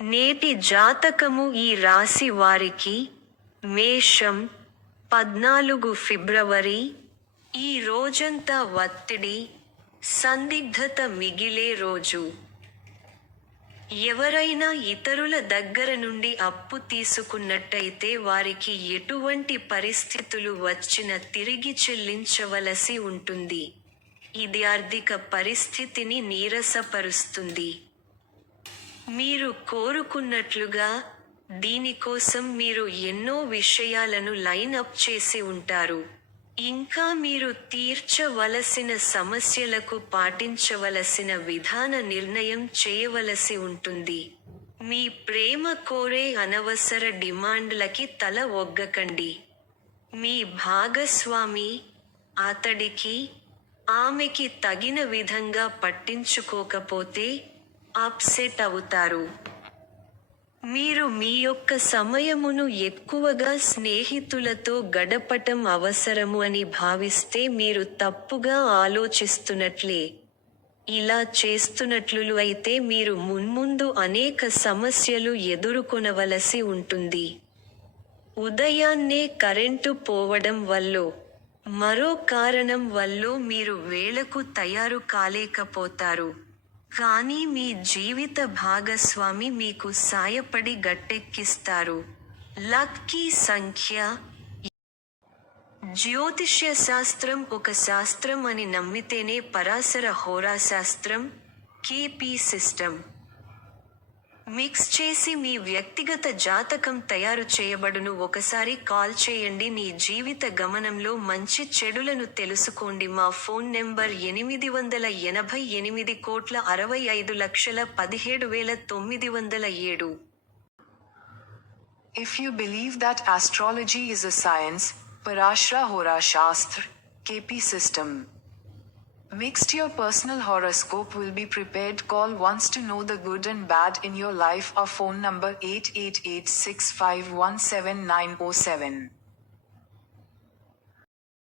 నేటి జాతకము ఈ రాశి వారికి మేషం పద్నాలుగు ఫిబ్రవరి ఈ రోజంతా ఒత్తిడి సందిగ్ధత మిగిలే రోజు. ఎవరైనా ఇతరుల దగ్గర నుండి అప్పు తీసుకున్నట్టయితే వారికి ఎటువంటి పరిస్థితులు వచ్చినా తిరిగి చెల్లించవలసి ఉంటుంది. ఇది ఆర్థిక పరిస్థితిని నీరసపరుస్తుంది. మీరు కోరుకున్నట్లుగా దీనికోసం మీరు ఎన్నో విషయాలను లైన్ అప్ చేసి ఉంటారు. ఇంకా మీరు తీర్చవలసిన సమస్యలకు పాటించవలసిన విధాన నిర్ణయం చేయవలసి ఉంటుంది. మీ ప్రేమ కోరే అనవసర డిమాండ్లకి తల ఒగ్గకండి. మీ భాగస్వామి అతడికి ఆమెకి తగిన విధంగా పట్టించుకోకపోతే అప్సెట్ అవుతారు. మీరు మీ యొక్క సమయమును ఎక్కువగా స్నేహితులతో గడపటం అవసరము అని భావిస్తే మీరు తప్పుగా ఆలోచిస్తున్నట్లే. ఇలా చేస్తున్నట్లు అయితే మీరు మున్ముందు అనేక సమస్యలు ఎదుర్కొనవలసి ఉంటుంది. ఉదయాన్నే కరెంటు పోవడం వల్ల మరో కారణం వల్ల మీరు వేళకు తయారు కాలేకపోతారు. కానీ మీ జీవిత భాగస్వామి మీకు సాయపడి గట్టెక్కిస్తారు. లక్కీ సంఖ్య. జ్యోతిష్య శాస్త్రం ఒక శాస్త్రం అని నమ్మితేనే పరాశర హోరా శాస్త్రం. KP system. మిక్స్ చేసి మీ వ్యక్తిగత జాతకం తయారు చేయబడును. ఒకసారి కాల్ చేయండి. నీ జీవిత గమనంలో మంచి చెడులను తెలుసుకోండి. మా ఫోన్ నెంబర్ ఎనిమిది వందల ఎనభై ఎనిమిది కోట్ల అరవై ఐదు లక్షల పదిహేడు వేల తొమ్మిది వందల ఏడు. If you believe that astrology is a science Parashara Hora Shastra KP system Mixed your personal horoscope will be prepared. Call once to know the good and bad in your life. Our phone number 8886517907.